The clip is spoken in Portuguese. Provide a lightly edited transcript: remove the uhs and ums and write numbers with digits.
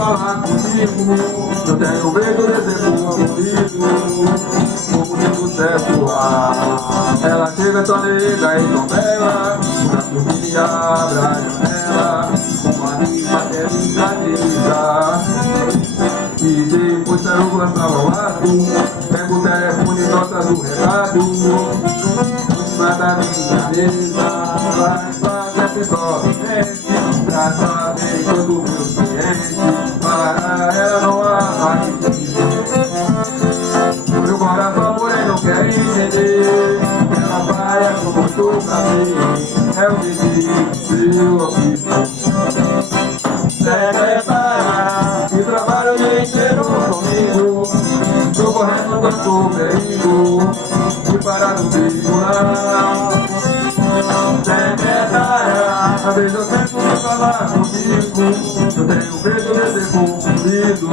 falar comigo. Eu tenho medo de ser confundido como de sucesso. Ela chega tão nega e tão bela, pra subir e abre a janela, uma rima que me tranquiliza. E depois quero gostar ao lado, pego o telefone e nota do recado, em cima da minha mesa, vai pagar pessoalmente, pra saber todo o meu cliente, para ela não há mais de dizer. Meu coração porém não quer entender, ela vai é como estou pra mim, é o desejo seu ofício. Secretária, que trabalha o dia inteiro comigo, tô correndo tanto perigo, e parar no tribunal. Secretária, às vezes eu tento me falar comigo, eu tenho medo de ser confundido.